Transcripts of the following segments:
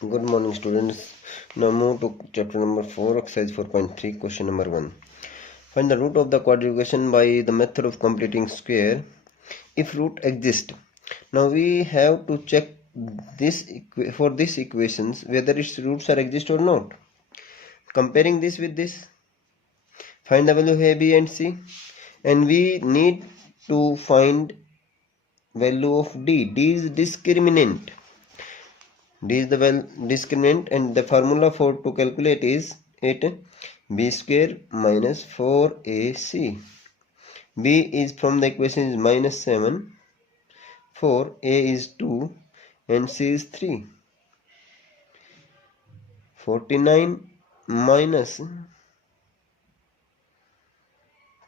Good morning, students. Now move to chapter number 4, exercise 4.3, question number 1. Find the root of the quadratic equation by the method of completing square if root exists. Now we have to check this for these equations whether its roots are exist or not. Comparing this with this, find the value of a, b and c, and we need to find value of d. D is discriminant. D is the discriminant, and the formula for to calculate is b square minus 4ac. B is from the equation is minus 7, 4, a is 2 and c is 3. 49 minus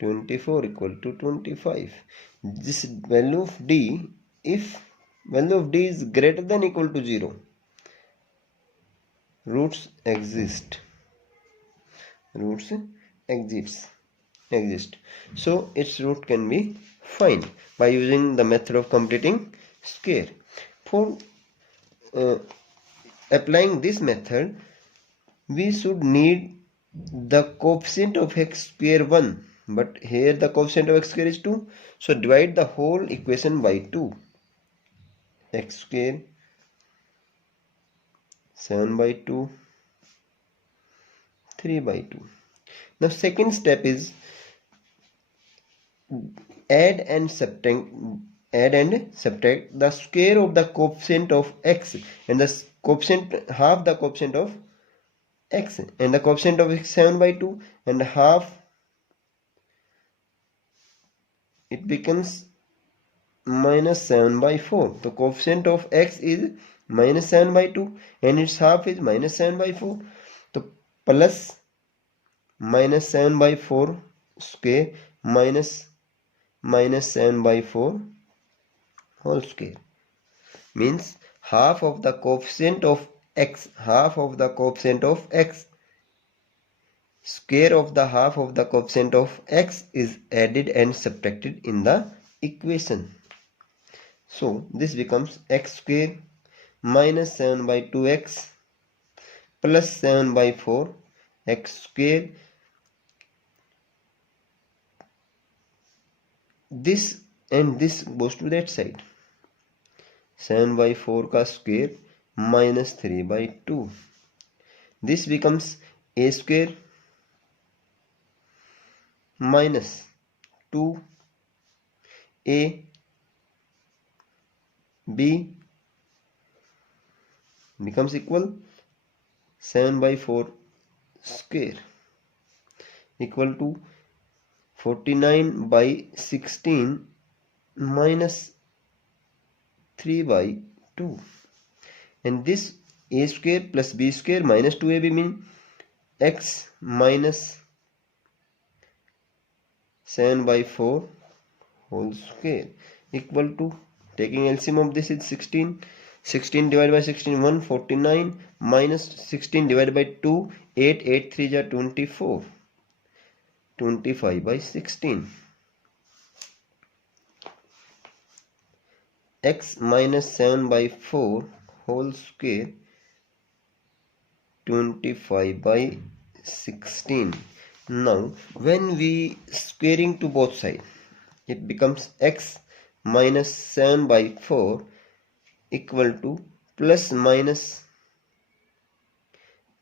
24 equal to 25. This value of d, if value of d is greater than equal to 0, roots exist. So its root can be found by using the method of completing square. For applying this method, we should need the coefficient of x square 1, but here the coefficient of x square is 2, so divide the whole equation by 2. X square 7 by 2, 3 by 2. Now second step is add and subtract the square of the coefficient of x and the coefficient half the coefficient of x, and the coefficient of x 7 by 2 and half, it becomes minus 7 by 4. The coefficient of x is minus 7 by 2 and its half is minus 7 by 4. So plus minus 7 by 4 square minus 7 by 4 whole square means half of the coefficient of x, square of the half of the coefficient of x is added and subtracted in the equation. So this becomes x square minus 7 by 2x plus 7 by 4 x square. This and this goes to that side. 7 by 4 का square minus 3 by 2. This becomes a square minus 2a b becomes equal 7 by 4 square equal to 49 by 16 minus 3 by 2, and this a square plus b square minus 2ab means x minus 7 by 4 whole square equal to, taking LCM of this is 16. 16 divided by 16 149 minus 16 divided by 2 8, 8 3 are 24, 25 by 16. X minus 7 by 4 whole square 25 by 16. Now when we squaring to both sides, it becomes x minus 7 by 4 equal to plus minus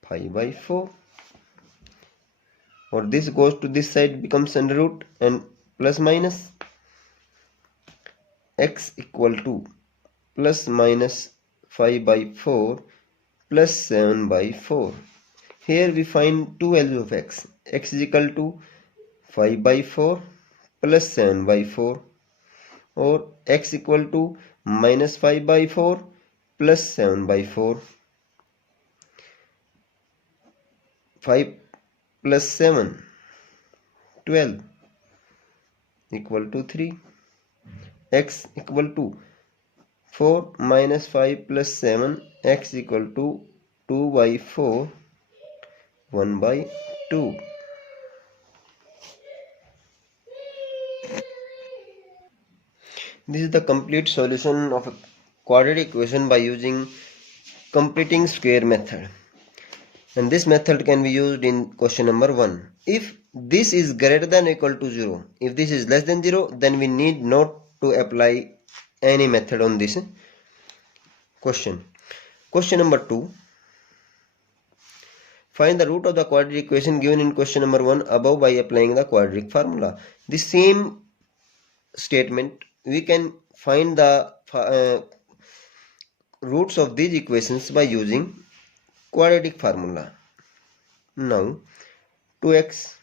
5 by 4, or this goes to this side becomes under root and plus minus x equal to plus minus 5 by 4 plus 7 by 4. Here we find two values of x. X is equal to 5 by 4 plus 7 by 4, or x equal to minus 5 by 4 plus 7 by 4. 5 plus 7, 12 equal to 3. X equal to 4 minus 5 plus 7, x equal to 2 by 4, 1 by 2. This is the complete solution of a quadratic equation by using completing square method, and this method can be used in question number 1. If this is greater than or equal to 0, if this is less than 0, then we need not to apply any method on this question. Question number 2. Find the root of the quadratic equation given in question number 1 above by applying the quadratic formula. The same statement, we can find the roots of these equations by using quadratic formula. Now 2x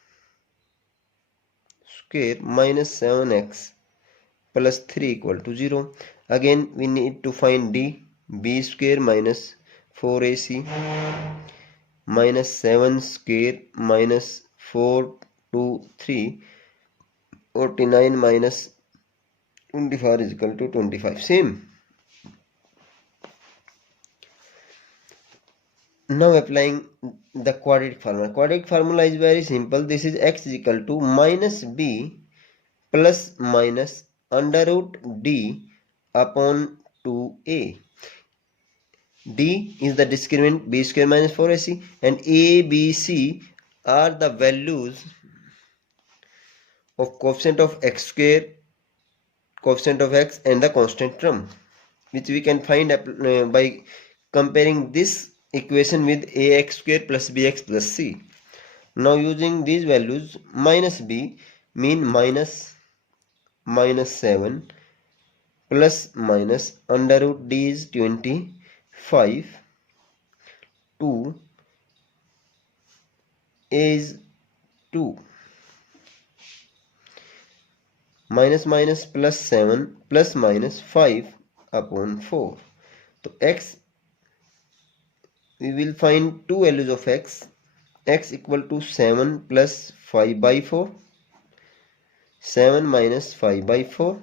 square minus 7x plus 3 equal to 0. Again we need to find d. B square minus 4ac minus 7 square minus 4 to 3, 49 minus 24 is equal to 25. Same. Now applying the quadratic formula. Quadratic formula is very simple. This is x is equal to minus b plus minus under root d upon 2a. D is the discriminant b square minus 4ac, and a, b, c are the values of coefficient of x square, coefficient of x, and the constant term, which we can find by comparing this equation with ax square plus bx plus c. Now using these values, minus b mean minus 7 plus minus under root d is 25, 2 is 2, minus minus plus 7 plus minus 5 upon 4. So x, we will find two values of x equal to 7 plus 5 by 4, 7 minus 5 by 4,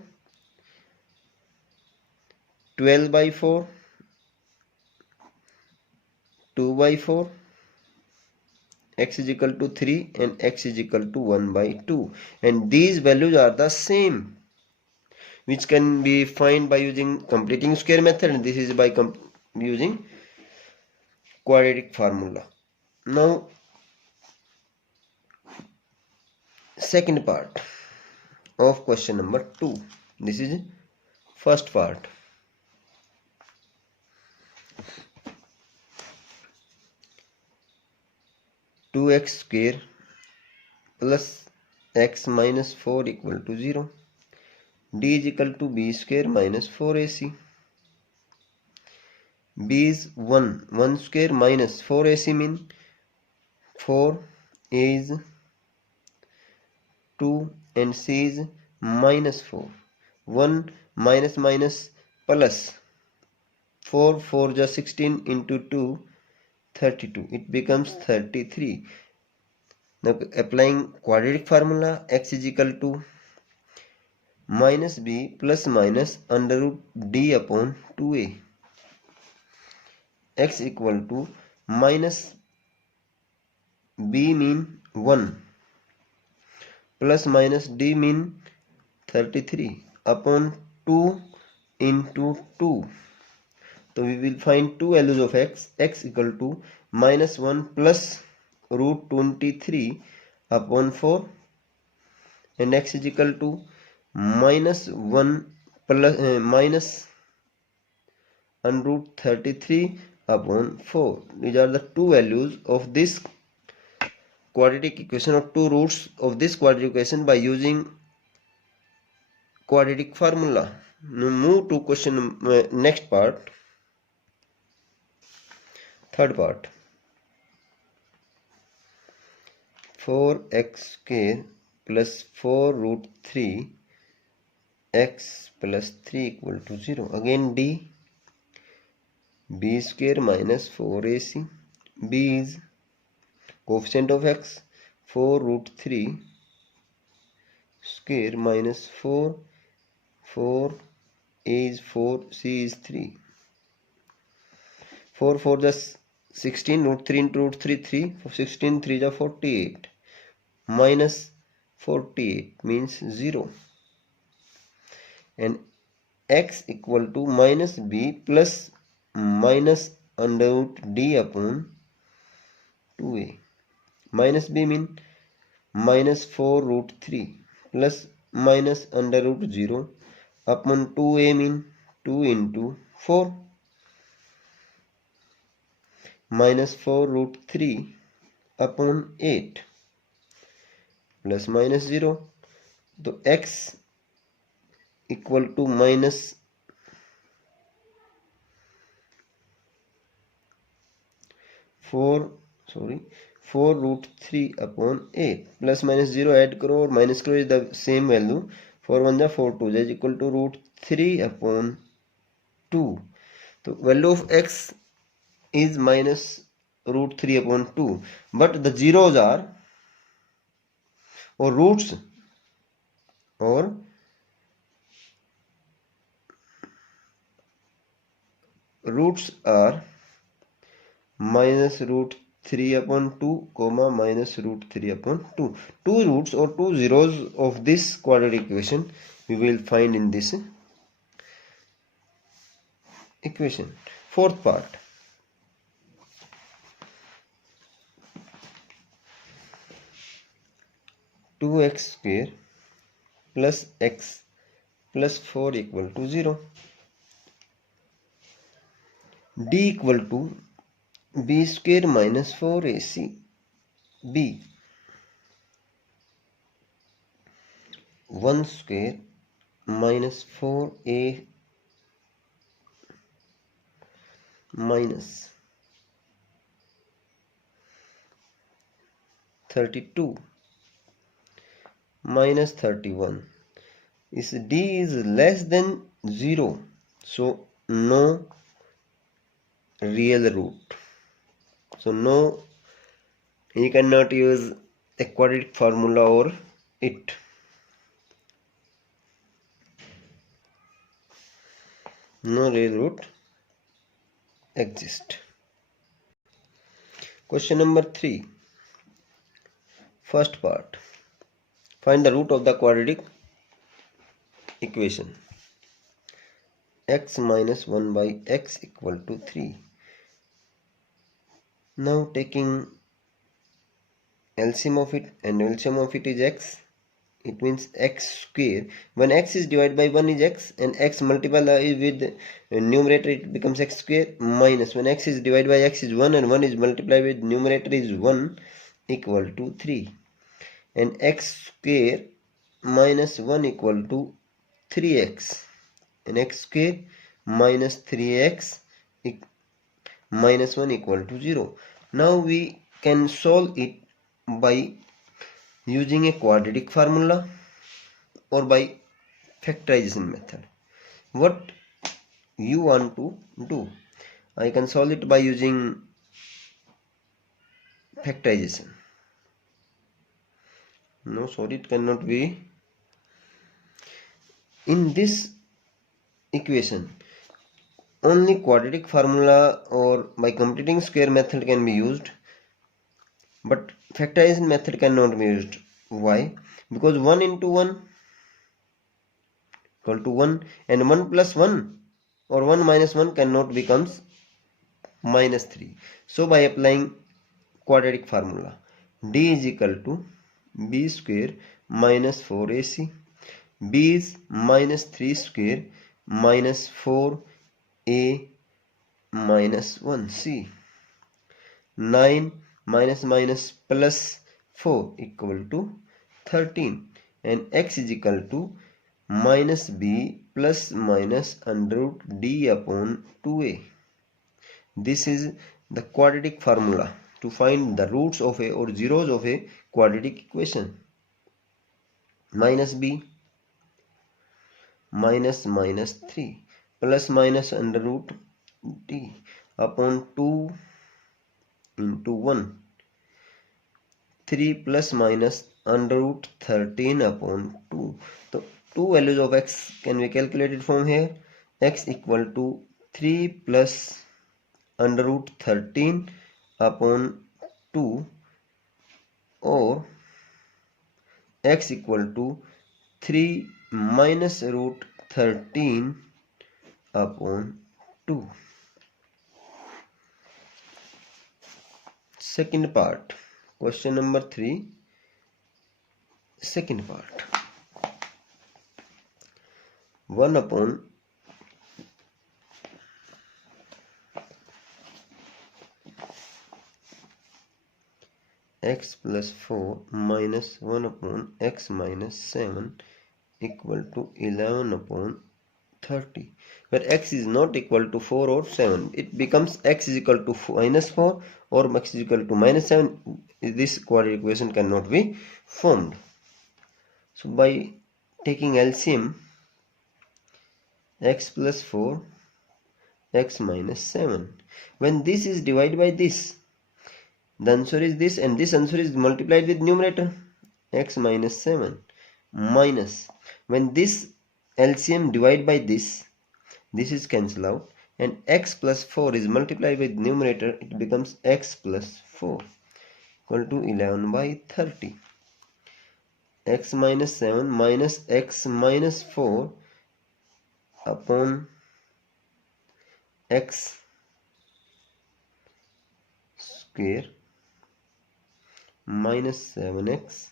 12 by 4, 2 by 4, x is equal to 3, and x is equal to 1 by 2, and these values are the same, which can be found by using completing square method, and this is by using quadratic formula. Now second part of question number 2. This is first part. Two x square plus x minus 4 equal to 0. D is equal to b square minus 4ac. B is 1. 1 square minus 4ac mean 4, A is 2, and C is minus 4. 1 minus minus plus 4, 4 just 16 into 2, 32. It becomes 33. Now applying quadratic formula, x is equal to minus b plus minus under root d upon 2a. X equal to minus b mean 1 plus minus d mean 33 upon 2 into 2. So we will find two values of x equal to minus 1 plus root 23 upon 4, and x is equal to minus 1 plus minus and root 33 upon 4. These are the two values of this quadratic equation, or two roots of this quadratic equation by using quadratic formula. Now move to question next part, third part. 4x square plus 4 root 3 x plus 3 equal to 0. Again d, b square minus 4ac. B is coefficient of x, 4 root 3 square minus 4, 4, a is 4, c is 3. 4, 4 just 16, root 3 into root 3, 3, 16, 3 is 48. Minus 48 means 0. And x equal to minus b plus minus under root d upon 2a. Minus b mean minus 4 root 3 plus minus under root 0 upon 2a mean 2 into 4 minus 4 root 3 upon 8 plus minus 0. So x equal to minus 4 root 3 upon 8 plus minus 0 add करो और minus करो is the same value. 4 1 जा 4 2 is equal to root 3 upon 2. So value of x is minus root 3 upon 2, but the zeros are or roots are minus root 3 upon 2 comma minus root 3 upon 2. Two roots or two zeros of this quadratic equation we will find in this equation. Fourth part. Two x square plus x plus 4 equal to 0. D equal to b square minus 4ac b 1 square minus 4a minus 32 minus 31 is d is less than 0, so no real root. So no, you cannot use a quadratic formula or it. No real root exist. Question number 3. First part. Find the root of the quadratic equation. X minus 1 by x equal to 3. Now taking LCM of it, and LCM of it is x. It means x square. When x is divided by 1 is x, and x multiplied with numerator it becomes x square, minus when x is divided by x is 1 and 1 is multiplied with numerator is 1 equal to 3. And x square minus 1 equal to 3x. And x square minus 3x minus 1 equal to 0. Now we can solve it by using a quadratic formula or by factorization method. What you want to do? I can solve it by using factorization. No, sorry, it cannot be. In this equation, only quadratic formula or by completing square method can be used, but factorization method cannot be used. Why? Because 1 into 1 equal to 1 and 1 plus 1 or 1 minus 1 cannot becomes minus 3. So by applying quadratic formula, d is equal to b square minus 4ac, b is minus 3 square minus 4a minus 1c. 9 minus minus plus 4 equal to 13, and x is equal to minus b plus minus under root d upon 2a. This is the quadratic formula to find the roots of a or zeros of a quadratic equation. Minus b minus minus 3 plus minus under root d upon 2 into 1. 3 plus minus under root 13 upon 2. So two values of x can be calculated from here. X equal to 3 plus under root 13 upon 2, or x equal to 3 minus root 13 upon 2. Second part, question number 3, second part. 1 upon x plus 4 minus 1 upon x minus 7 equal to 11 upon 30, where x is not equal to 4 or 7. It becomes x is equal to minus 4 or x is equal to minus 7. This quadratic equation cannot be formed. So by taking LCM, x plus 4, x minus 7, when this is divided by this, the answer is this, and this answer is multiplied with numerator x minus 7 minus, when this LCM divided by this is cancelled out, and x plus 4 is multiplied with numerator, it becomes x plus 4 equal to 11 by 30. X minus 7 minus x minus 4 upon x square minus 7x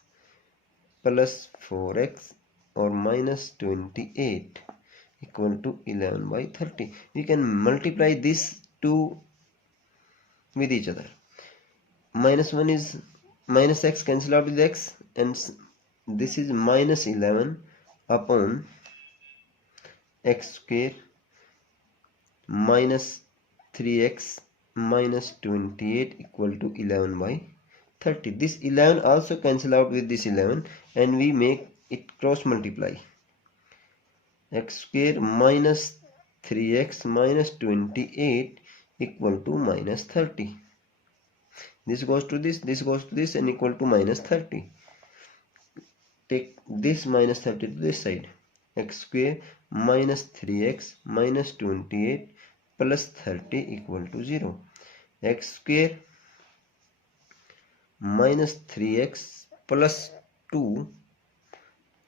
plus 4x or minus 28 equal to 11 by 30. We can multiply these two with each other. Minus 1 is minus x, cancel out with x, and this is minus 11 upon x square minus 3x minus 28 equal to 11 by 30. This 11 also cancel out with this 11, and we make it cross multiply. X square minus 3x minus 28 equal to minus 30. This goes to this goes to this, and equal to minus 30. Take this minus 30 to this side. X square minus 3x minus 28 plus 30 equal to 0. X square minus 3x plus 2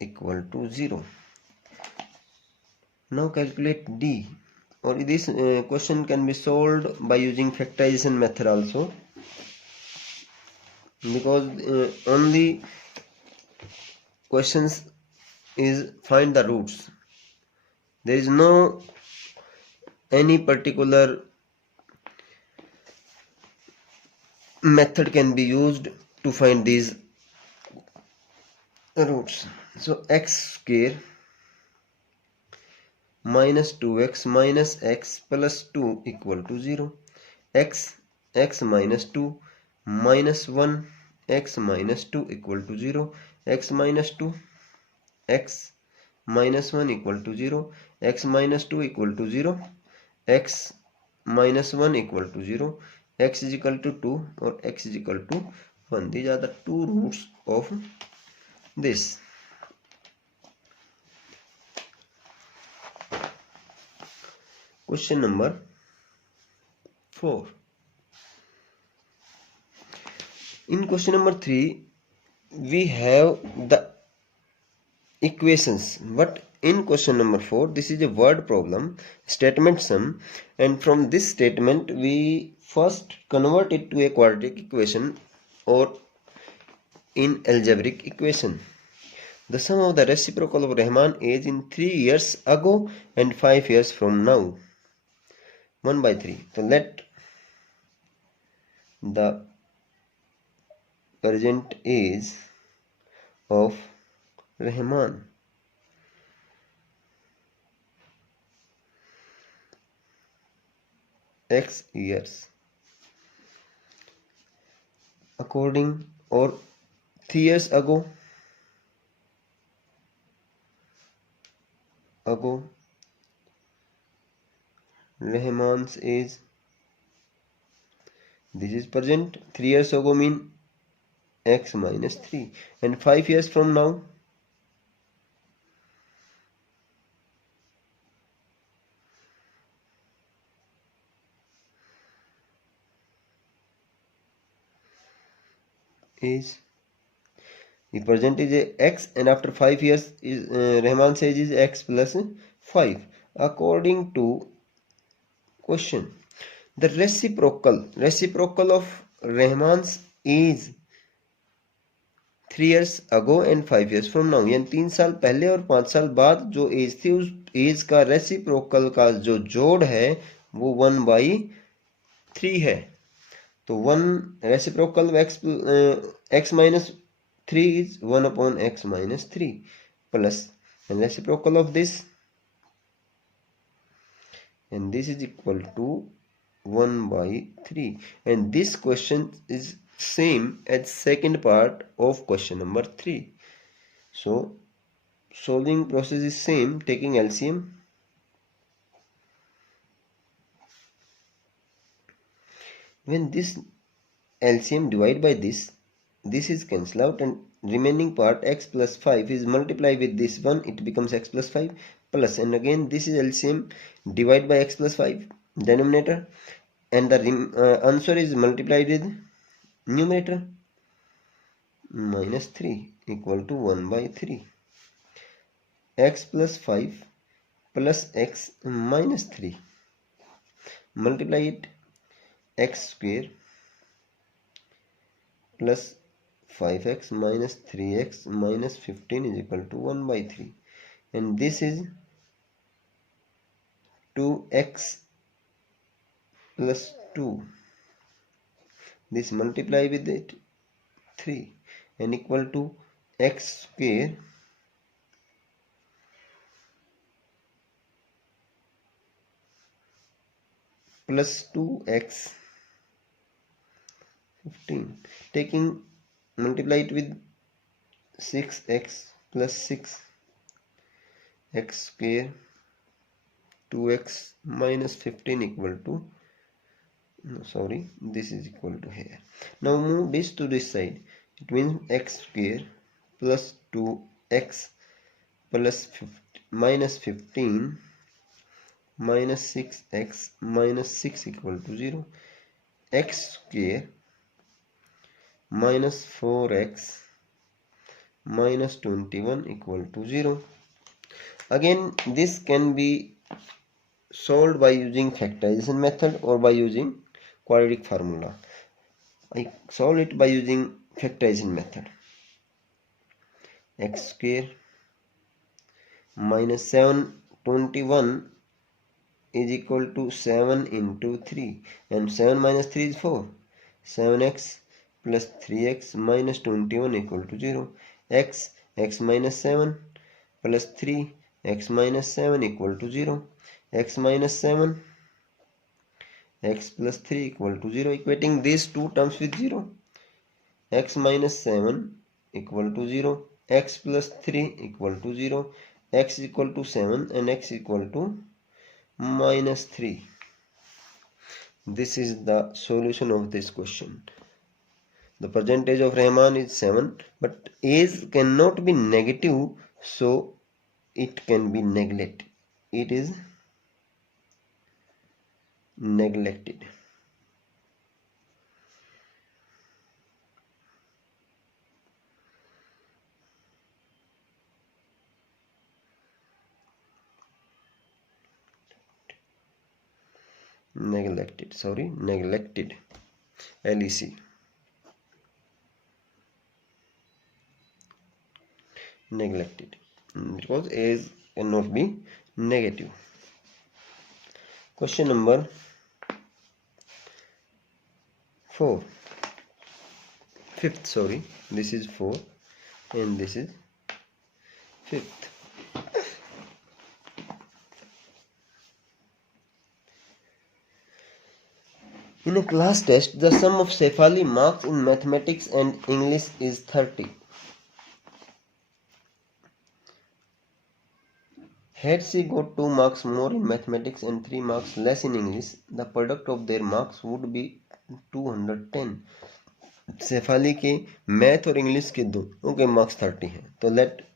equal to 0. Now calculate D, or this question can be solved by using factorization method also, because only questions is find the roots. There is no any particular method can be used to find these roots. So x square minus 2x minus x plus 2 equal to 0. X minus 2 minus 1 x minus 2 equal to 0. X minus 2 x minus 1 equal to 0. X minus 2 equal to 0. X minus 1 equal to 0. X is equal to 2 or x is equal to 1. These are the two roots of this. Question number 4. In question number 3, we have the equations, but in question number 4, this is a word problem, statement sum, and from this statement we first convert it to a quadratic equation or in algebraic equation. The sum of the reciprocal of Rahman is in 3 years ago and 5 years from now. 1 by 3. So let the present age of Rahman x years according, or 3 years ago Rahman's age, this is present. 3 years ago mean x minus 3, and 5 years from now is, the present is a x, and after 5 years is Rahman's age is x plus 5 according to question. The reciprocal of Rahman's age 3 years ago and 5 years from now, यानी 3 साल पहले और 5 साल बाद जो as थी उस as का रेसिप्रोकल का जो जोड़ है वो 1/3 है। तो 1 reciprocal x minus 3 is 1 upon x minus 3 plus and reciprocal of this, and this is equal to 1/3, and this question is same as second part of question number 3. So solving process is same, taking LCM. When this LCM divide by this is cancel out, and remaining part x plus 5 is multiplied with this one, it becomes x plus 5 plus, and again this is LCM divide by x plus 5 denominator, and the answer is multiplied with numerator minus 3 equal to 1/3. X plus 5 plus x minus 3, multiply it, x square plus 5x minus 3x minus 15 is equal to 1/3, and this is 2x plus 2, this multiply with it 3, and equal to x square plus 2x 15, taking multiply it with 6x plus 6, x square 2x minus 15 equal to, no, sorry, this is equal to here. Now move this to this side, it means x square plus 2x plus minus 15 minus 6x minus 6 equal to 0, x square minus 4x minus 21 equal to 0. Again this can be solved by using factorization method or by using quadratic formula. I solve it by using factorization method. X square minus 721 is equal to 7 into 3, and 7 minus 3 is 4. 7x plus 3x minus 21 equal to 0. x minus 7 plus 3 x minus 7 equal to 0. X minus 7 x plus 3 equal to 0, equating these two terms with 0. X minus 7 equal to 0, x plus 3 equal to 0, x equal to 7 and x equal to minus 3. This is the solution of this question. The percentage of Rahman is 7, but age cannot be negative, so it can be neglected. It is neglected. Neglected, sorry, neglected. LEC. Neglected. Because age cannot be negative. Question number 4. Fifth, sorry. This is 4 and this is 5th. In a class test, the sum of Cephali marks in mathematics and English is 30. Had she got 2 marks more in mathematics and 3 marks less in English, the product of their marks would be 210. Cephali के math और English के दोनों के marks 30 हैं, तो late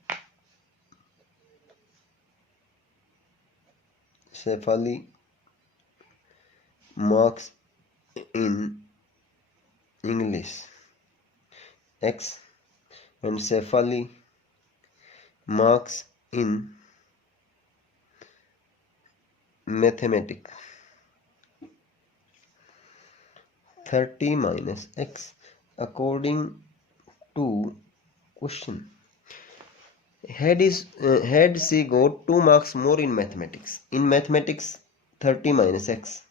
Cephali marks in English X and Cephali marks in mathematics 30 minus x according to question. Had she got 2 marks more in mathematics? In mathematics 30 minus x,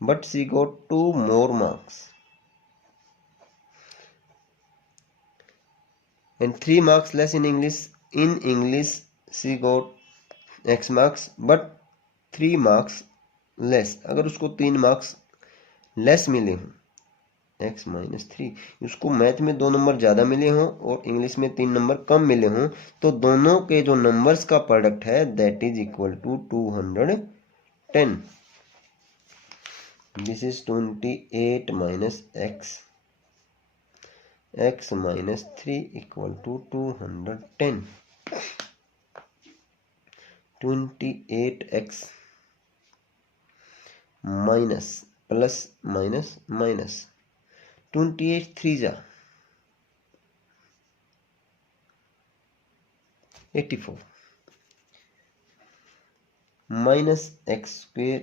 but she got 2 more marks and 3 marks less in English. In English she got x marks but 3 marks less. अगर उसको 3 marks less मिले हों x minus 3, उसको math में 2 number ज़्यादा मिले हों और इंग्लिश में 3 नंबर कम मिले हों, तो दोनों के जो नंबर्स का प्रोडक्ट है that is equal to 210. This is 28 minus x minus 3 equal to 210. 28x minus plus minus minus 28 3 जा 84 minus X square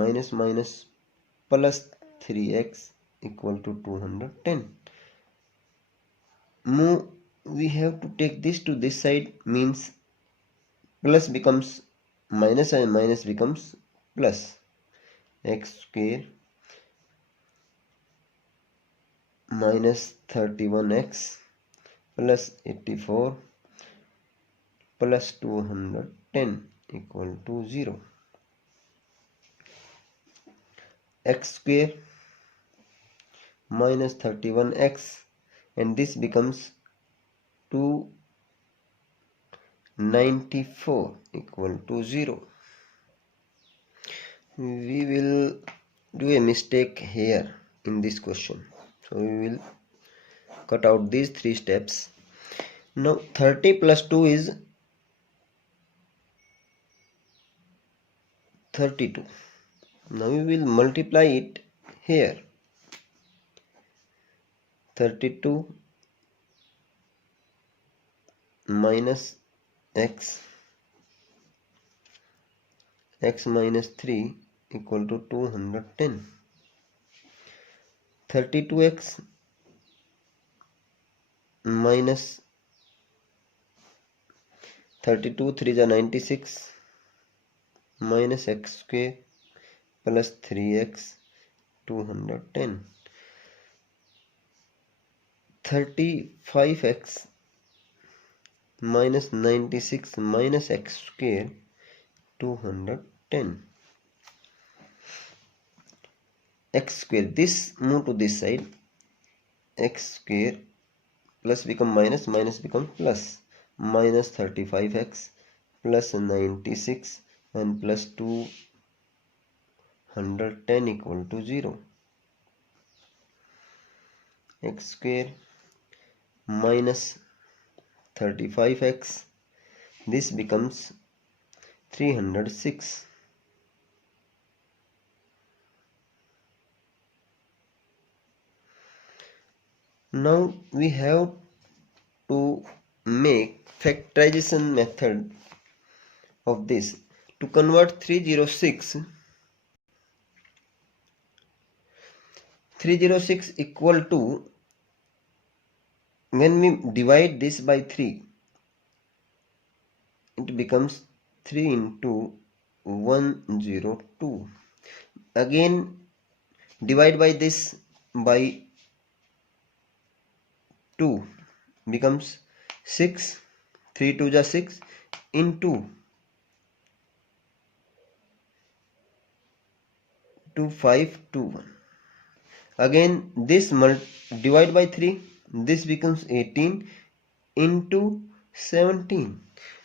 minus minus plus 3x equal to 210. We have to take this to this side, means plus becomes minus and minus becomes plus. X square minus 31x plus 84 plus 210 equal to 0. X square minus 31x and this becomes 294 equal to 0. We will do a mistake here in this question, so we will cut out these 3 steps. Now 30 plus 2 is 32. Now we will multiply it here. 32 minus x minus 3 equal to 210. 32x minus 32 3 is 96 minus x square plus 3x 210. 35x minus 96 minus x square 210. X square, this move to this side, x square plus become minus, minus become plus, minus 35x plus 96 and plus 210 equal to 0. X square minus 35x, this becomes 306. Now we have to make factorization method of this. To convert 306 equal to, when we divide this by 3, it becomes 3 into 102. Again divide by this by 2 becomes 6, 3 2 is 6 into 2521. Again this divide by 3, this becomes 18 into 17,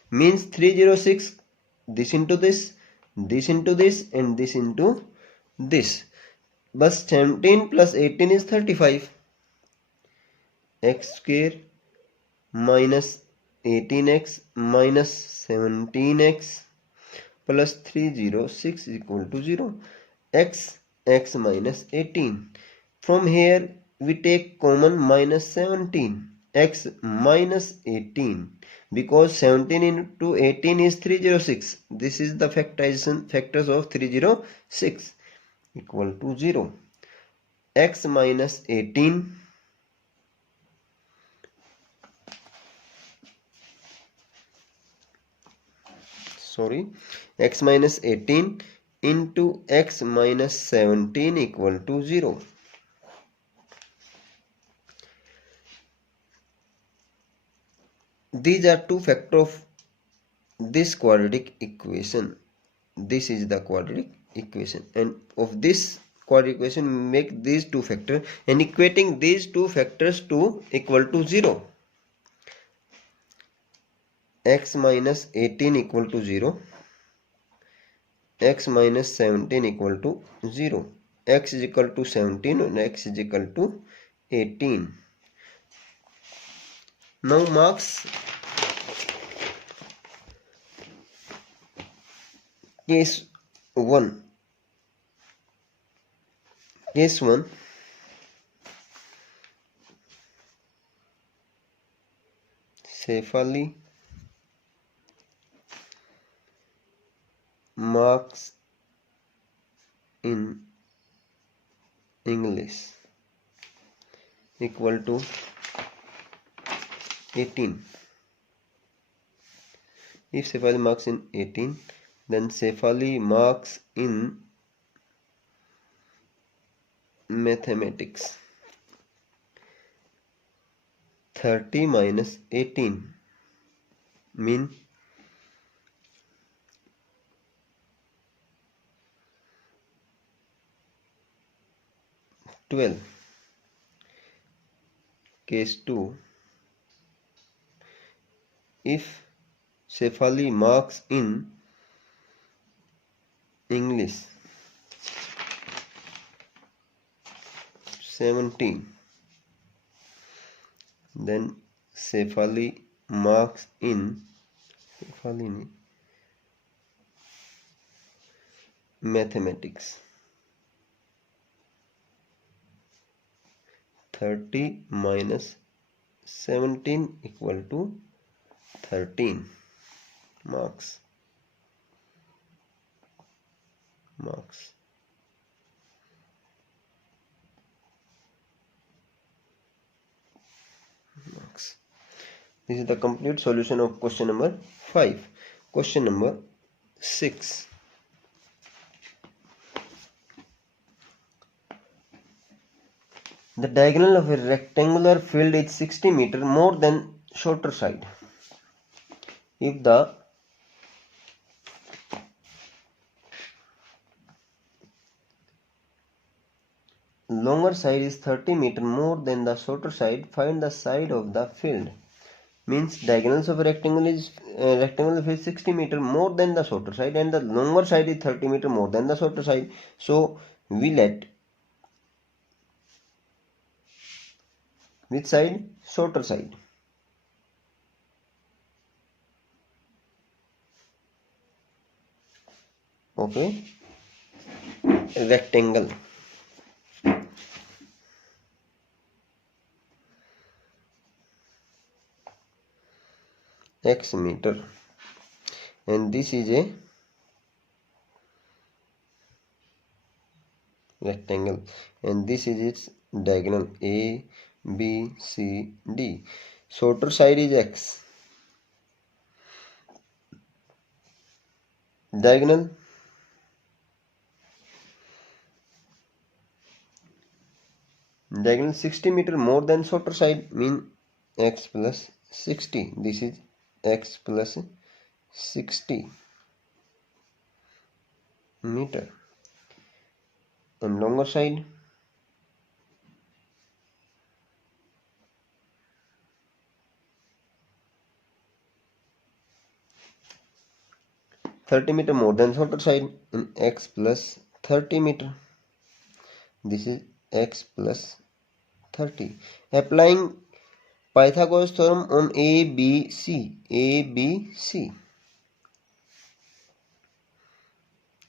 means 306, this into this, this into this and this into this. But 17 plus 18 is 35. X square minus 18x minus 17x plus 306 equal to 0. X minus 18. From here we take common minus 17. X minus 18, because 17 into 18 is 306. This is the factors of 306. equal to 0. X minus 18 x minus 18 into x minus 17 equal to 0. These are two factors of this quadratic equation. This is the quadratic equation, and of this quadratic equation make these two factors and equating these two factors to equal to 0. X minus 18 equal to 0, x minus 17 equal to 0. X is equal to 17 and x is equal to 18. Now marks case 1. Case 1. Safely marks in English equal to 18. If Safely marks in 18, then Safely marks in mathematics 30 minus 18 mean 12. Case 2. If Safely marks in English 17, then Safely marks in mathematics 30 minus 17 equal to 13 marks. This is the complete solution of question number 5. Question number 6. The diagonal of a rectangular field is 60 meters more than shorter side. If the longer side is 30 meters more than the shorter side, find the side of the field. Means diagonals of a rectangular field 60 meters more than the shorter side, and the longer side is 30 meters more than the shorter side. So we let which side? Shorter side. Okay, rectangle. X meter, and this is a rectangle, and this is its diagonal A, B, C, D. Shorter side is X. Diagonal diagonal 60 meters more than shorter side mean X plus 60. This is X plus 60 meter, and longer side (30 meters more than shorter side in X plus 30 meters. This is X plus 30. Applying Pythagoras theorem on ABC.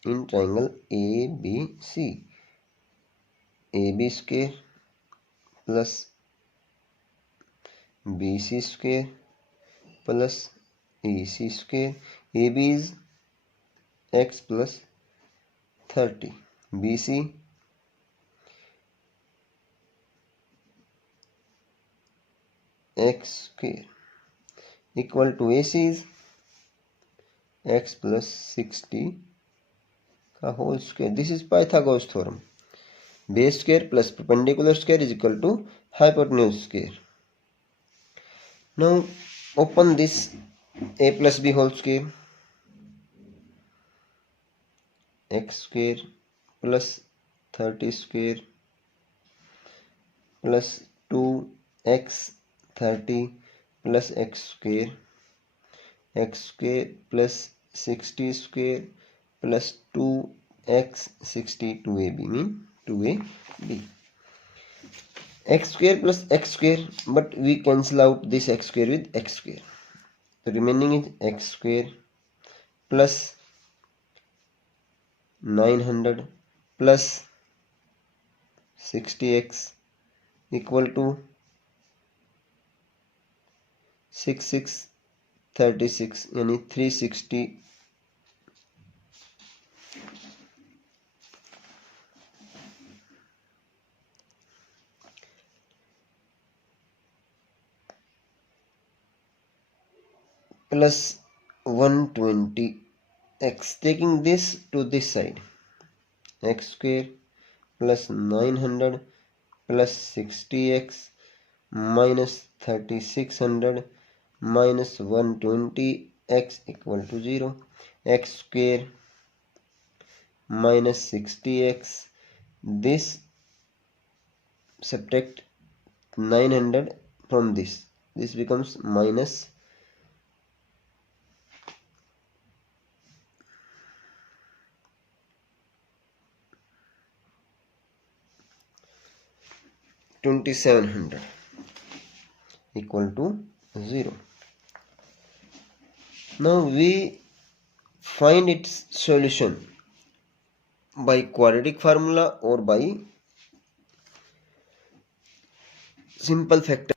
In triangle ABC, AB square plus BC square plus EC square. AB is X plus 30. BC x square equal to AC is x plus 60 का whole square. This is Pythagoras theorem. Base square plus perpendicular square is equal to hypotenuse square. Now open this a plus b whole square, x square plus 30 square plus 2x 30 plus x square plus 60 square plus 2x 60 2ab mean 2ab. X square plus x square, but we cancel out this x square with x square. The remaining is x square plus 900 plus 60x equal to 6636 यानी 360 plus 120x. Taking this to this side, x square plus 900 plus 60x minus 3600 minus 120x equal to 0. X square minus 60x. This subtract 900 from this. This becomes minus 2700 equal to 0. Now we find its solution by quadratic formula or by simple factor.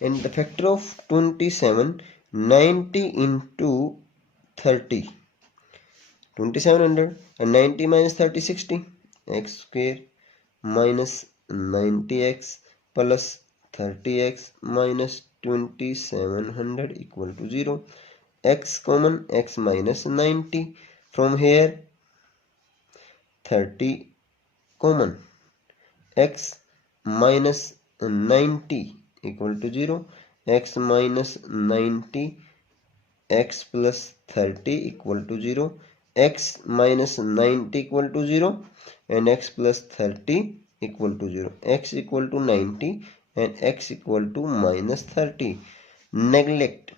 And the factor of 27, 90 into 30, 2700, and 90 minus 30, 60. X square minus 90x plus 30x minus 2700 equal to 0. X common, x minus 90. From here 30 common. X minus 90 equal to 0. X minus 90, x plus 30 equal to 0. X minus 90 equal to 0 and x plus 30 equal to 0. X equal to 90 and x equal to minus 30. Neglect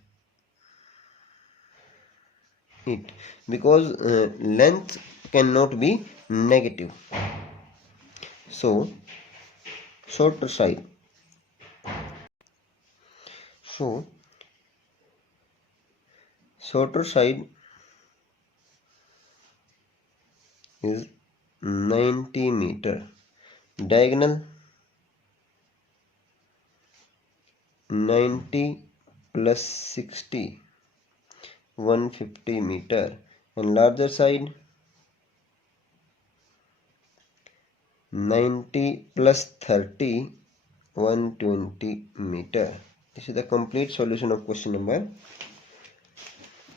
it because length cannot be negative. So shorter side. So shorter side is 90 meter. Diagonal 90 plus 60, 150 meter, and larger side 90 plus 30, 120 meter. This is the complete solution of question number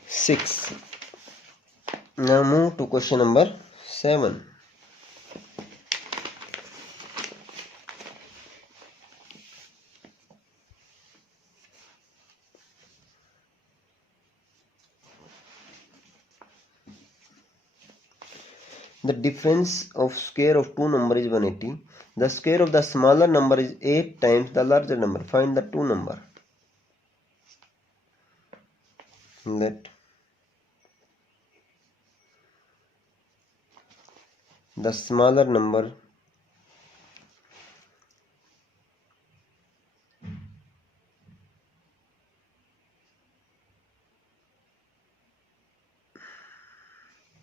6. Now move to question number 7. The difference of square of two numbers is 180. The square of the smaller number is 8 times the larger number. Find the two number. Let the smaller number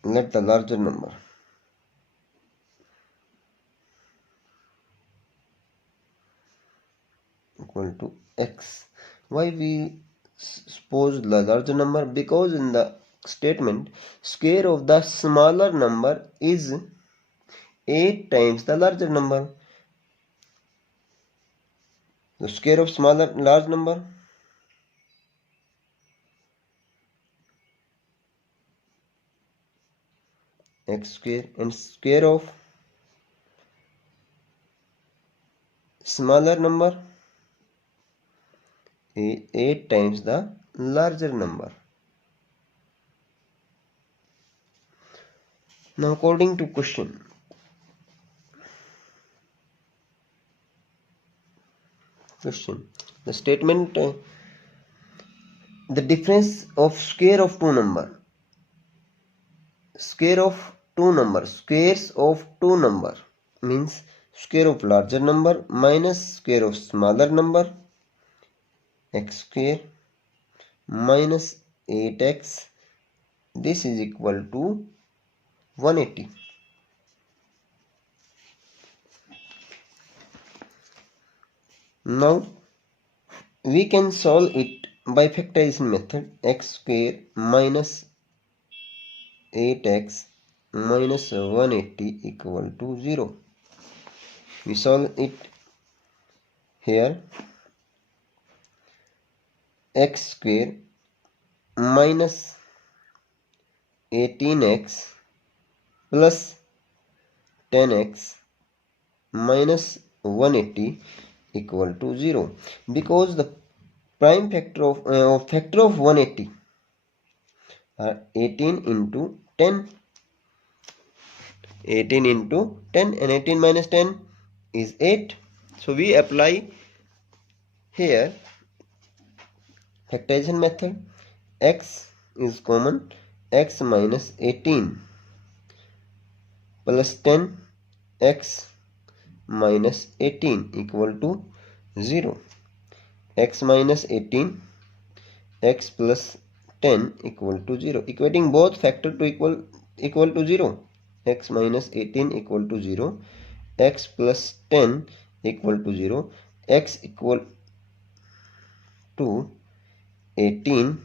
let the larger number equal to x. Why we suppose the larger number? Because in the statement square of the smaller number is 8 times the larger number. The square of large number, x square, and square of smaller number is 8 times the larger number. Now according to question, the statement, the difference of square of two number, squares of two number means square of larger number minus square of smaller number, x square minus 8x, this is equal to 180. Now we can solve it by factorization method. X square minus 8x minus 180 equal to 0. We solve it here. X square minus 18x plus 10x minus 180 equal to 0, because the prime factor of 180 are 18 into 10. 18 into 10, and 18 minus 10 is 8. So we apply here factorization method. X is common. X minus 18 plus 10, x minus 18 equal to 0. X minus 18, x plus 10 equal to 0. Equating both factor to equal to 0. X minus 18 equal to 0. X plus 10 equal to 0. X equal to 18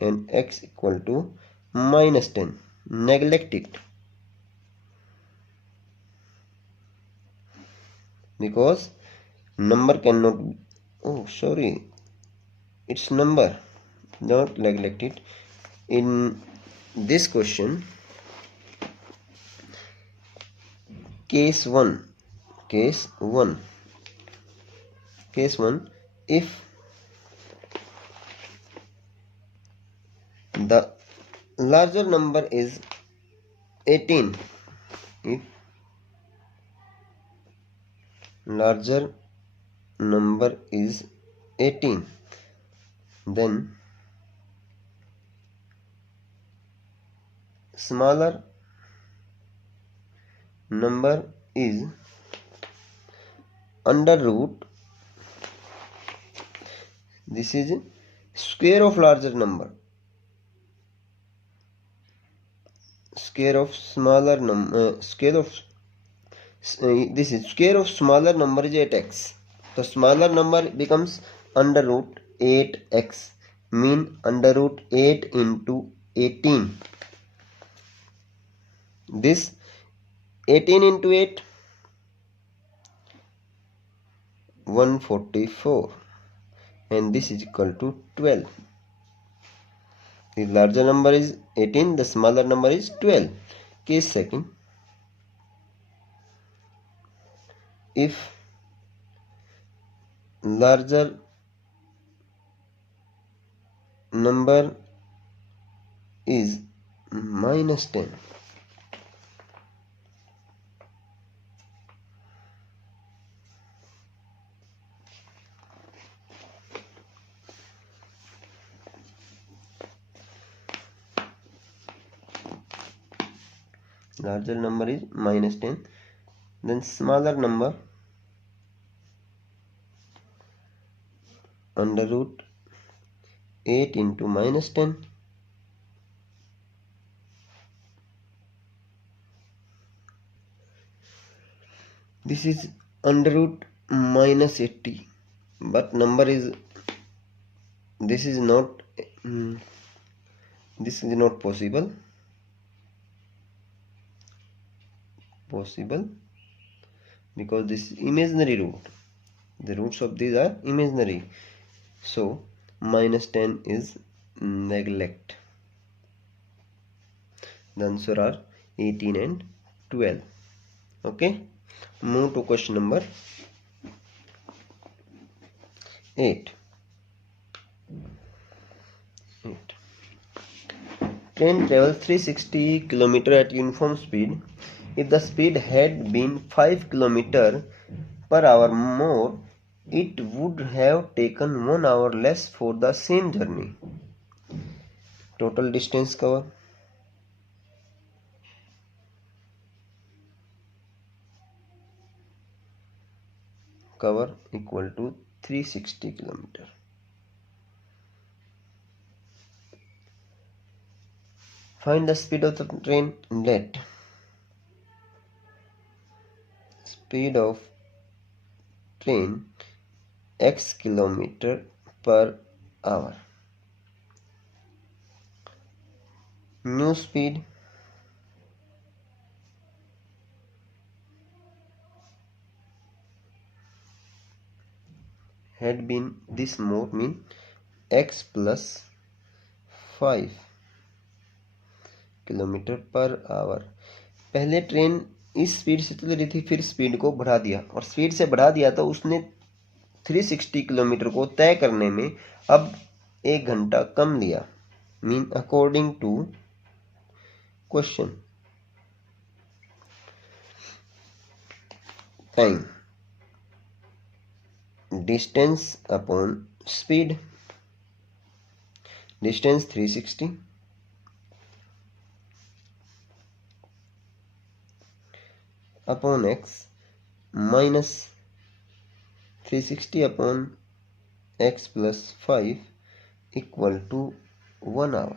and x equal to minus 10. Neglect it, because number cannot, it's number, don't neglect it. In this question, case 1, if the larger number is 18, if larger number is 18, then smaller number is under root, this is square of larger number, square of smaller number, this is square of smaller number is 8x. So smaller number becomes under root 8x, mean under root 8 into 18. This 18 into 8, 144, and this is equal to 12. The larger number is 18, the smaller number is 12. Case second, if larger number is minus 10, larger number is minus 10, then smaller number under root 8 into minus 10, this is under root minus 80, but number is, this is not possible, because this is imaginary root. The roots of these are imaginary. So minus 10 is neglect. The answer are 18 and 12. Okay. Move to question number 8. Train travels 360 km at uniform speed. If the speed had been 5 km per hour more, it would have taken 1 hour less for the same journey. Total distance cover equal to 360 km. Find the speed of the train. Let speed of train x km per hour. New speed had been this more mean x plus 5 kilometre per hour. पहले train इस speed से चल रही थी, फिर speed को बढ़ा दिया, और स्पीड से बढ़ा दिया तो उसने 360 किलोमीटर को तय करने में अब 1 घंटा कम लिया. Mean according to question time distance upon speed. Distance 360 upon x minus 360 upon x plus 5 equal to 1 hour.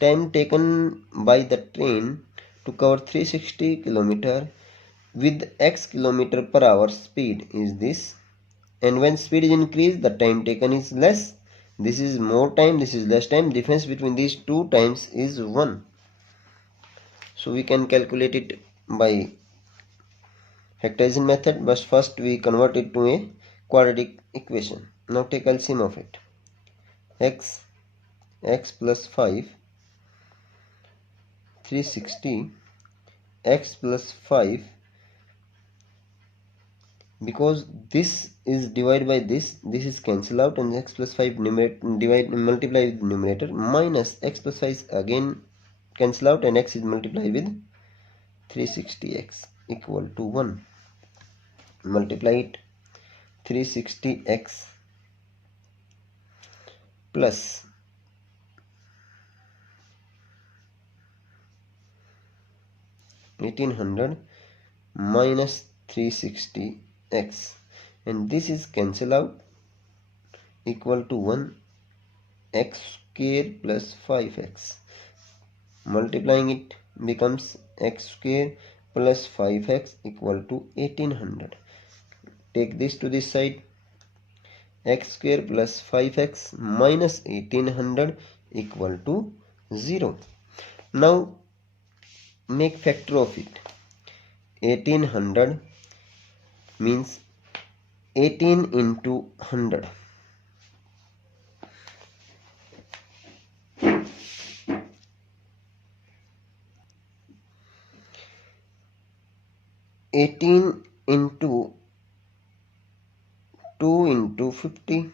Time taken by the train to cover 360 km with x km per hour speed is this, and when speed is increased the time taken is less. This is more time, this is less time. Difference between these two times is 1. So we can calculate it by factorization method, but first we convert it to a quadratic equation. Now take LCM of it. x plus 5 360 x plus 5, because this is divided by this is cancel out, and x plus 5 multiply with numerator, minus x plus 5 again cancel out, and x is multiplied with 360x equal to 1. Multiply it. 360x plus 1800 minus 360x, and this is cancel out, equal to 1 x square plus 5x. Multiplying it becomes x square plus 5x equal to 1800. Take this to this side. X square plus 5x minus 1800 equal to 0. Now make factor of it. 1800 means 18 into 100. Into 2 into 50,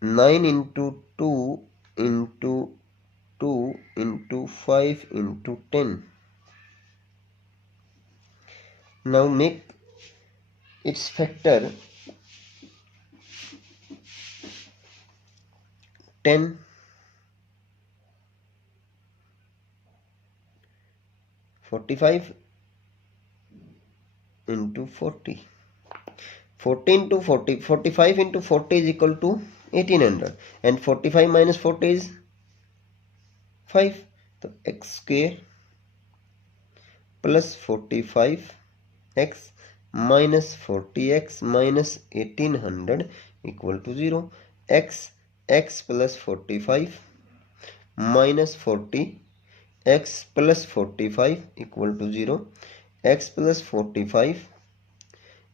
9 into 2 into 2 into 5 into 10. Now make its factor 10. 45 into 40. 40 into 40. 45 into 40 is equal to 1800. And 45 minus 40 is 5. So x square plus 45x minus 40x minus 1800 equal to 0. x plus 45 minus 40 x plus 45 equal to 0. x plus 45,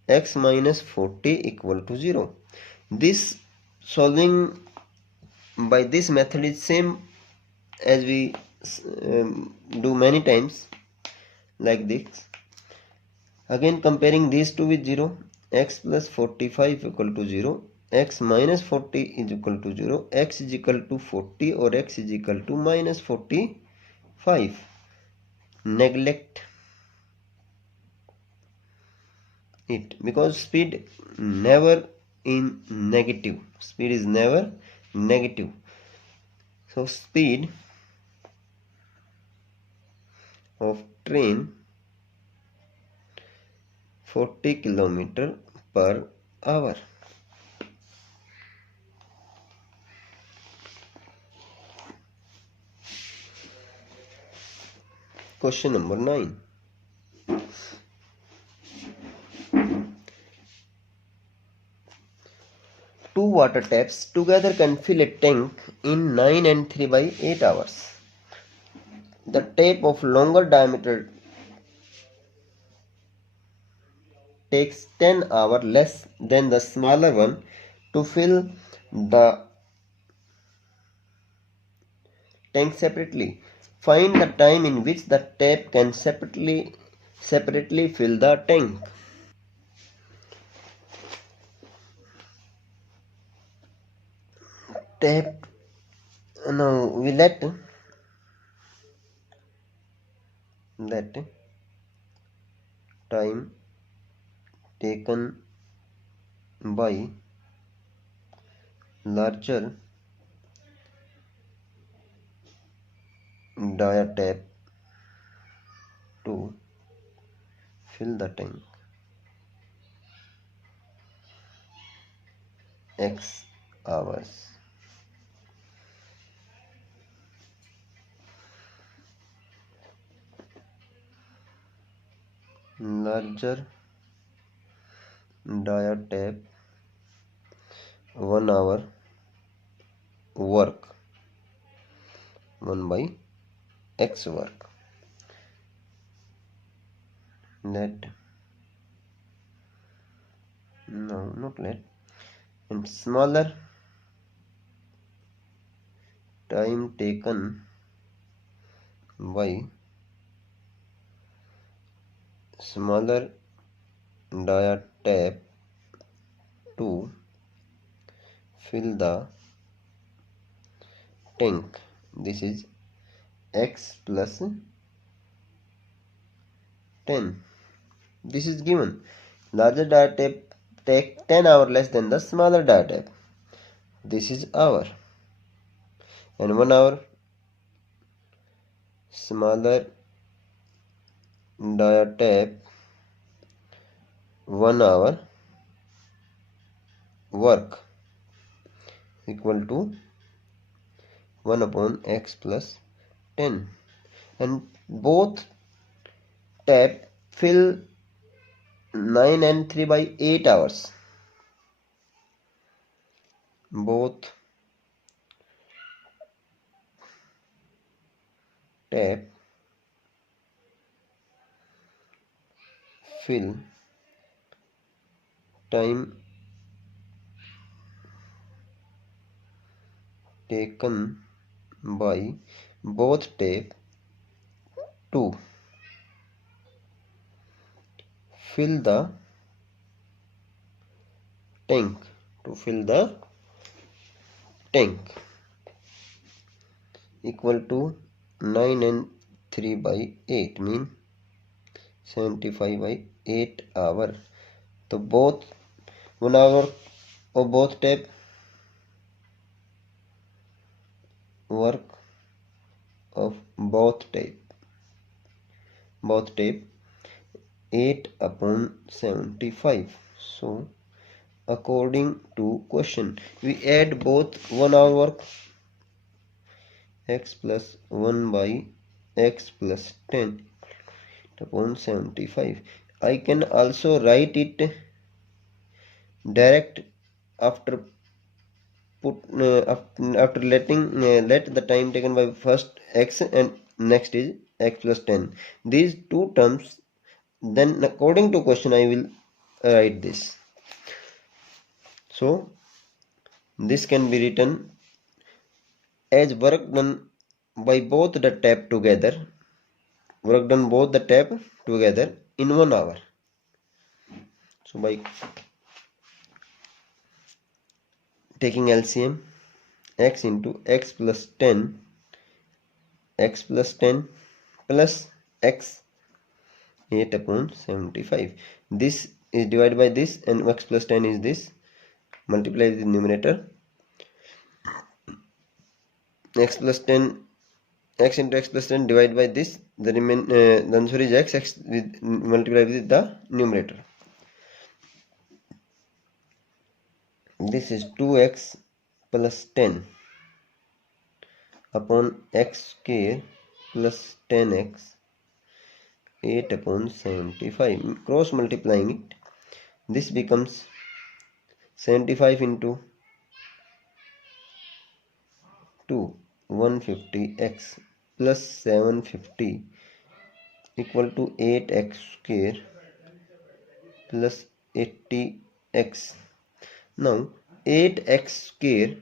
x minus 40 equal to 0. This solving by this method is same as we do many times like this. Again comparing these two with 0, x plus 45 equal to 0, x minus 40 is equal to 0, x is equal to 40 or x is equal to minus 45. Neglect it because speed never in negative. Speed is never negative. So speed of train 40 kilometer per hour. Question number 9. Two water taps together can fill a tank in 9 and 3 by 8 hours. The tap of longer diameter takes 10 hours less than the smaller one to fill the tank separately. Find the time in which the tap can separately fill the tank. Tap. Now we let that time taken by larger diatap to fill the tank x hours. Larger diatap 1 hour work 1 by x work. Let no not let and smaller time taken by smaller diatap to fill the tank. This is x plus 10. This is given. Larger diatap take 10 hours less than the smaller diatap. This is hour. And 1 hour smaller diatap 1 hour work equal to 1 upon x plus 10. And both tap fill 9 and 3 by 8 hours. Both tap fill time taken by both tap to fill the tank equal to 9 and 3 by 8 mean 75 by 8 hour. So both 1 hour of both tap work of both tap 8 upon 75. So according to question we add both 1 hour work x plus 1 by x plus 10 upon 75. I can also write it direct after after letting let the time taken by first x and next is x plus 10. These two terms then according to question I will write this. So this can be written as work done by both the tap together, work done both the tap together in 1 hour. So by taking LCM, x into x plus 10, x plus 10 plus x 8 upon 75. This is divided by this, and x plus 10 is this. Multiply with the numerator. X plus 10, x into x plus 10 divided by this. The answer is x with, multiply with the numerator. This is 2x plus 10 upon x square plus 10x 8 upon 75. Cross multiplying it, this becomes 75 into 2, 150x plus 750 equal to 8x square plus 80x. Now 8x square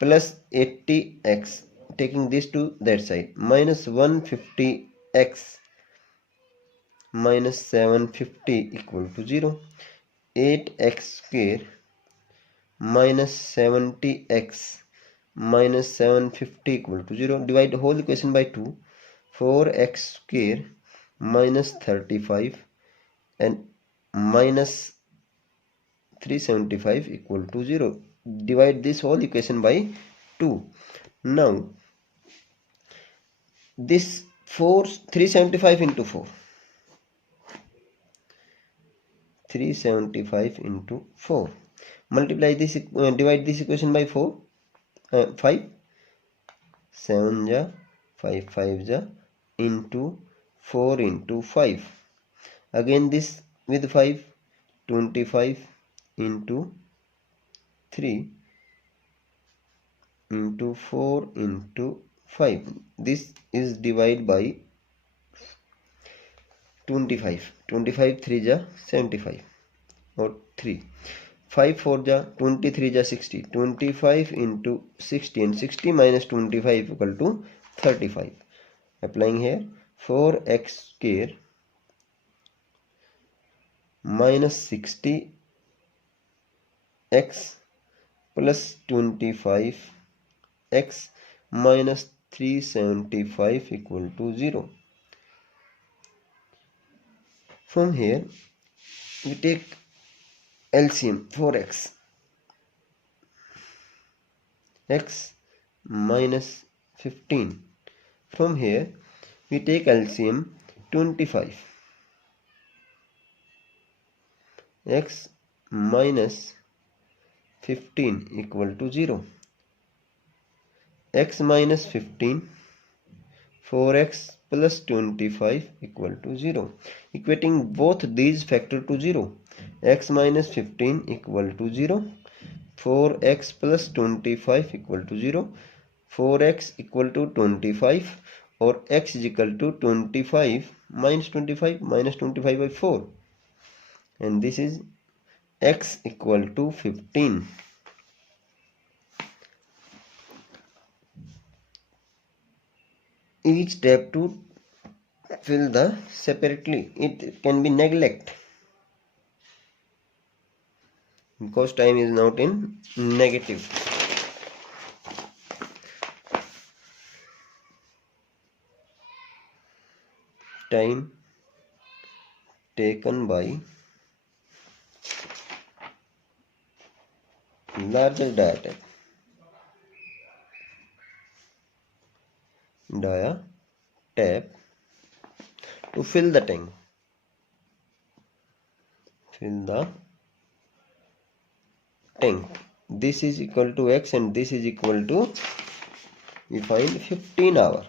plus 80x, taking this to that side, minus 150x minus 750 equal to 0. 8x square minus 70x minus 750 equal to 0. Divide the whole equation by 2. 4x square minus 35 and minus 375 equal to 0. Divide this whole equation by 2. Now this 375 into 4. 375 into 4. Multiply this, divide this equation by 4. 5. 7 ja, 5 5 ja, into 4 into 5. Again this with 5. 25 into 3 into 4 into 5. This is divided by 25. 25 3 ja 75 or 3. 5 4 ja 23 ja 60. 25 into 60 and 60 minus 25 equal to 35. Applying here 4x square minus 60 x plus 25 x minus 375 equal to 0. From here we take LCM 4x, x minus 15. From here we take LCM 25, x minus 15 equal to 0. X minus 15, 4x plus 25 equal to 0. Equating both these factor to 0. X minus 15 equal to 0. 4x plus 25 equal to 0. 4x equal to 25, or x is equal to 25 minus 25 by 4. And this is x equal to 15. Each step to fill the separately, it can be neglect because time is not in negative. Time taken by larger dia tap to fill the tank. Fill the tank. This is equal to x and this is equal to, we find 15 hours.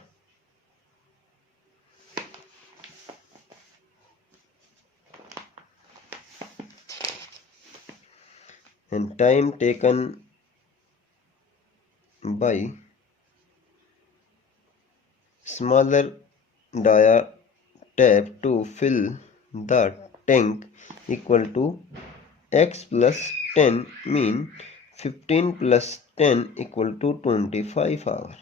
And time taken by smaller dia tap to fill the tank equal to x plus 10 mean 15 plus 10 equal to 25 hour.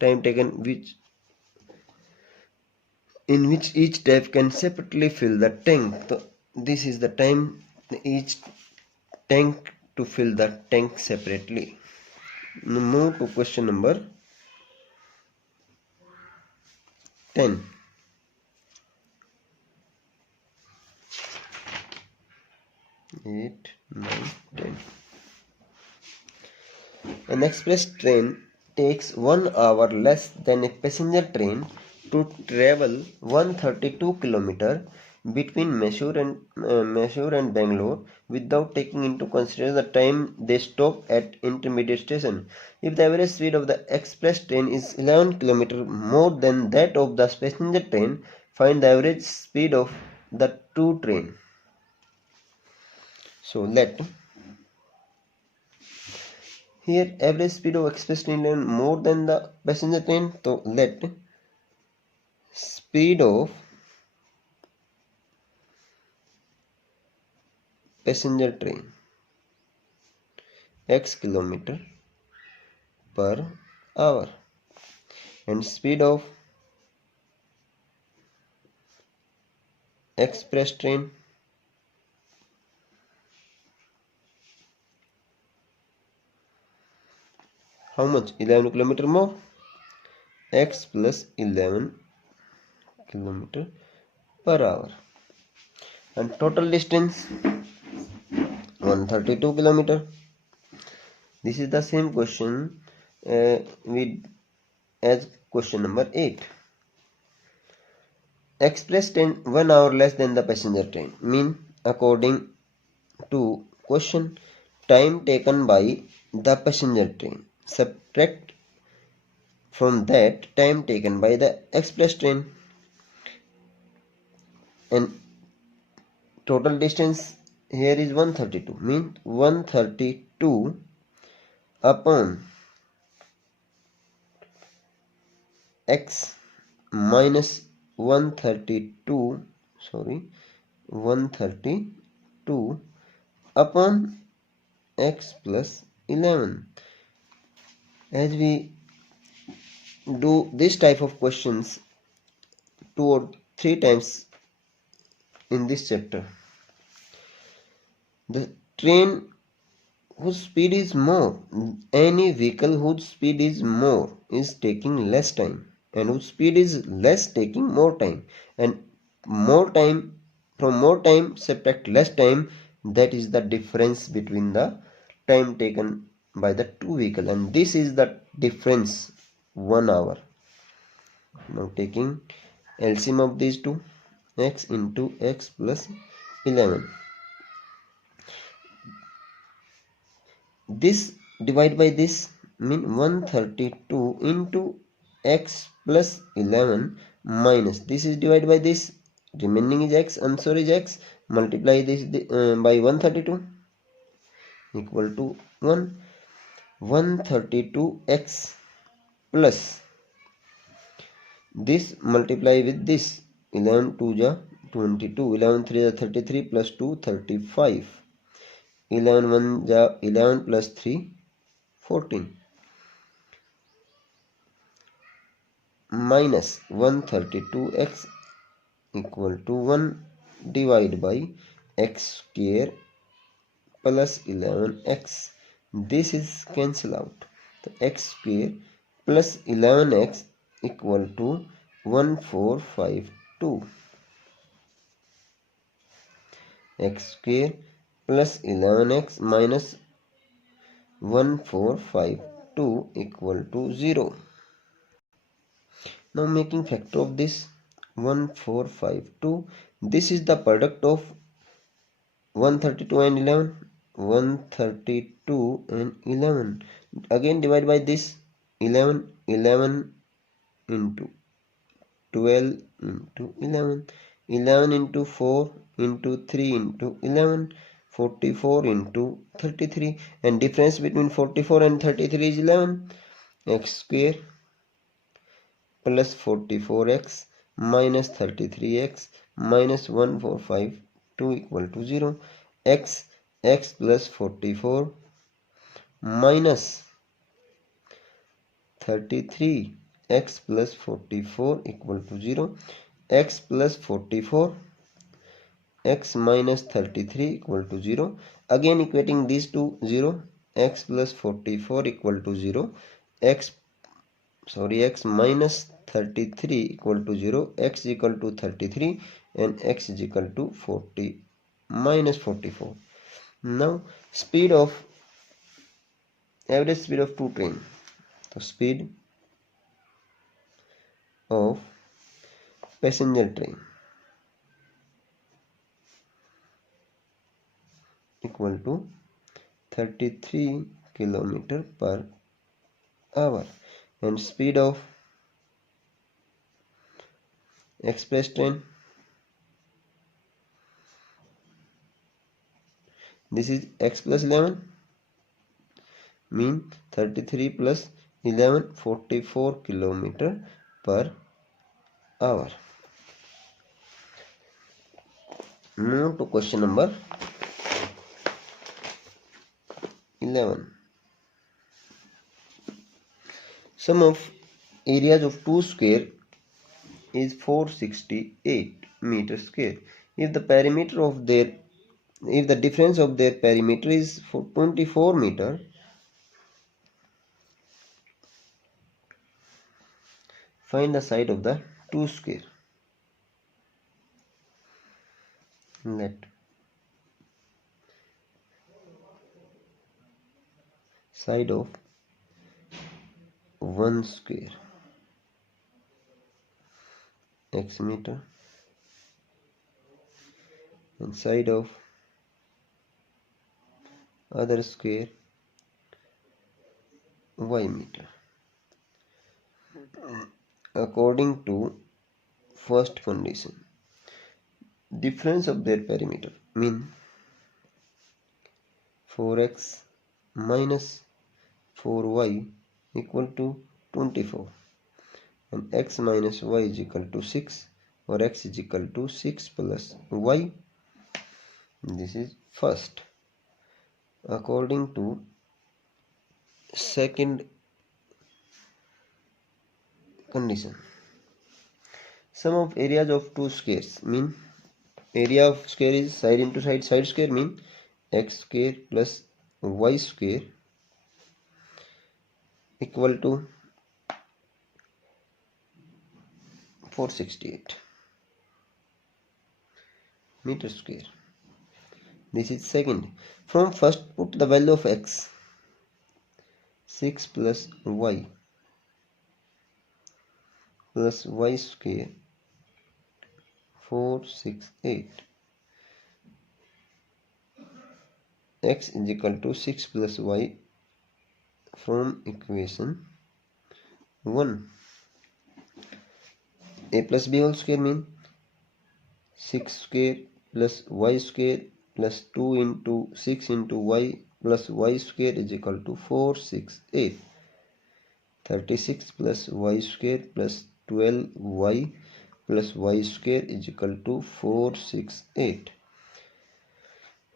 Time taken in which each tap can separately fill the tank. So this is the time each tank to fill the tank separately. Now move to question number 10. Eight, 9, 10. An express train takes 1 hour less than a passenger train to travel 132 km between Mysore and Bangalore without taking into consideration the time they stop at intermediate station. If the average speed of the express train is 11 km more than that of the passenger train, find the average speed of the two trains. So let here average speed of express train more than the passenger train. So let speed of passenger train x kilometer per hour and speed of express train how much 11 kilometer more x plus 11 kilometer per hour and total distance 132 kilometer. This is the same question as question number 8. Express train 1 hour less than the passenger train mean according to question time taken by the passenger train subtract from that time taken by the express train and total distance here is 132 means 132 upon x minus 132 upon x plus 11. As we do this type of questions 2 or 3 times in this chapter, the train whose speed is more, any vehicle whose speed is more is taking less time and whose speed is less taking more time, and more time from more time subtract less time, that is the difference between the time taken by the two vehicles, and this is the difference 1 hour. Now taking LCM of these two, x into x plus 11. This divide by this mean 132 into x plus 11 minus this is divided by this, remaining is x, answer is x, multiply this by 132 equal to 132x plus this multiply with this 11 2 ja 22, 11 3 ja 33 plus 2 35, 11 1 ja 11 plus 3 14 minus 132x equal to 1 divided by x square plus 11x. This is cancel out. So x square plus 11x equal to 1452. X square plus 11x minus 1452 equal to 0. Now making factor of this 1452, this is the product of 132 and 11, 132 and 11, again divide by this 11 into 12 into 11, 11 into 4 into 3 into 11, 44 into 33, and difference between 44 and 33 is 11. X square plus 44x minus 33x minus 1452 equal to 0. X plus 44 minus 33 x plus 44 equal to 0. X plus 44 x minus 33 equal to 0. Again equating these two 0. X plus 44 equal to 0. X minus 33 equal to 0. X equal to 33 and x is equal to 40 minus 44. Now average speed of two train. So speed of passenger train equal to 33 kilometer per hour, and speed of express train, this is x plus 11 mean 33 plus 11 44 kilometer per hour. Move to question number 11. Sum of areas of two square is 468 meter square. If the difference of their perimeter is 24 meter, find the side of the two square. Let side of one square x meter and side of other square y meter. According to first condition, difference of their perimeter mean 4x minus 4y equal to 24 and x minus y is equal to 6, or x is equal to 6 plus y. This is first. According to second condition, sum of areas of two squares mean area of square is side into side. Side square mean x square plus y square equal to 468 meter square. This is second. From first, put the value of x. 6 plus y square 468. X is equal to 6 plus y from equation 1. A plus b whole square mean 6 square plus y square plus 2 into 6 into y plus y square is equal to 468. 36 plus y square plus 12y plus y square is equal to 468.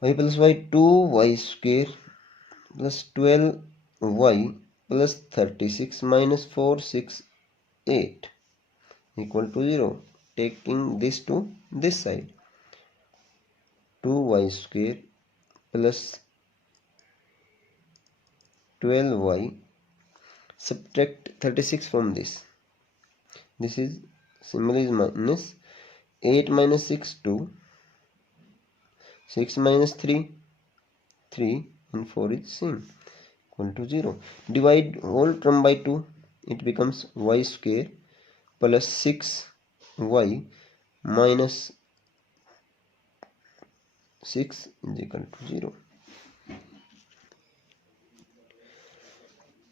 Y plus y 2y square plus 12y plus 36 minus 468 equal to 0. Taking this to this side, 2y square plus 12y, subtract 36 from this. This is symbol is minus. 8 minus 6 2, 6 minus 3 3, and 4 is same, equal to 0. Divide whole term by 2, it becomes y square plus 6y minus 6 is equal to 0.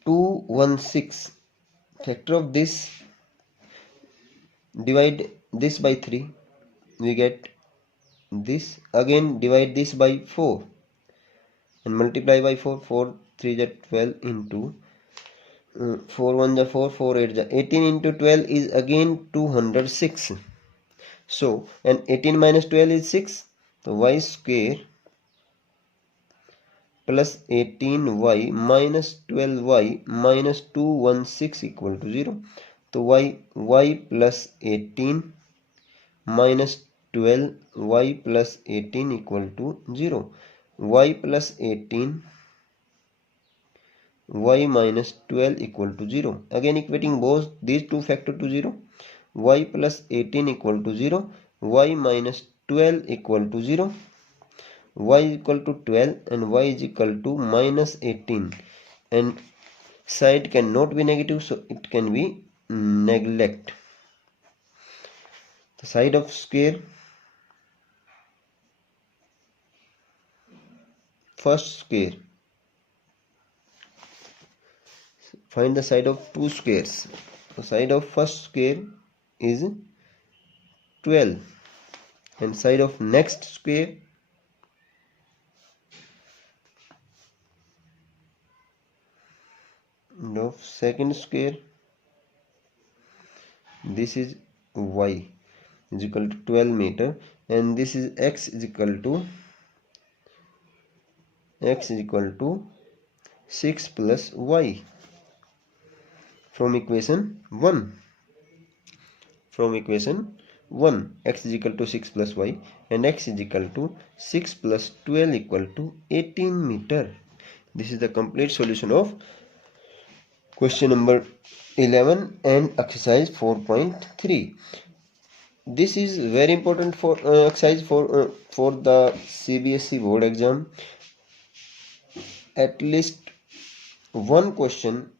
216. Factor of this, divide this by 3, we get this. Again divide this by 4 and multiply by 4. 4 3 is 12 into 4 1 is 4, 4 8 is 18 into 12 is again 206. So, and 18 minus 12 is 6. So, y square plus 18y minus 12y minus 216 equal to 0. So, y plus 18 minus 12y plus 18 equal to 0. Y plus 18 y minus 12 equal to 0. Again equating both these two factors to 0. Y plus 18 equal to 0. Y minus 12 equal to 0. Y is equal to 12 and y is equal to minus 18. And side cannot be negative, so it can be neglect. The side of square, first square. Find the side of two squares. The side of first square is 12 and side of next square of second square, this is y is equal to 12 meter and this is x is equal to 6 plus y from equation 1. X is equal to 6 plus y and x is equal to 6 plus 12 equal to 18 meter. This is the complete solution of question number 11 and exercise 4.3. This is very important for exercise for the CBSE board exam. At least one question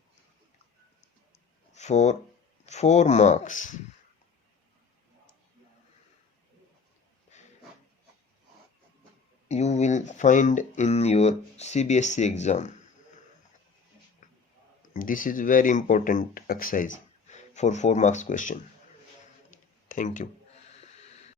for 4 marks. You will find in your CBSE exam. This is very important exercise for 4 marks question. Thank you.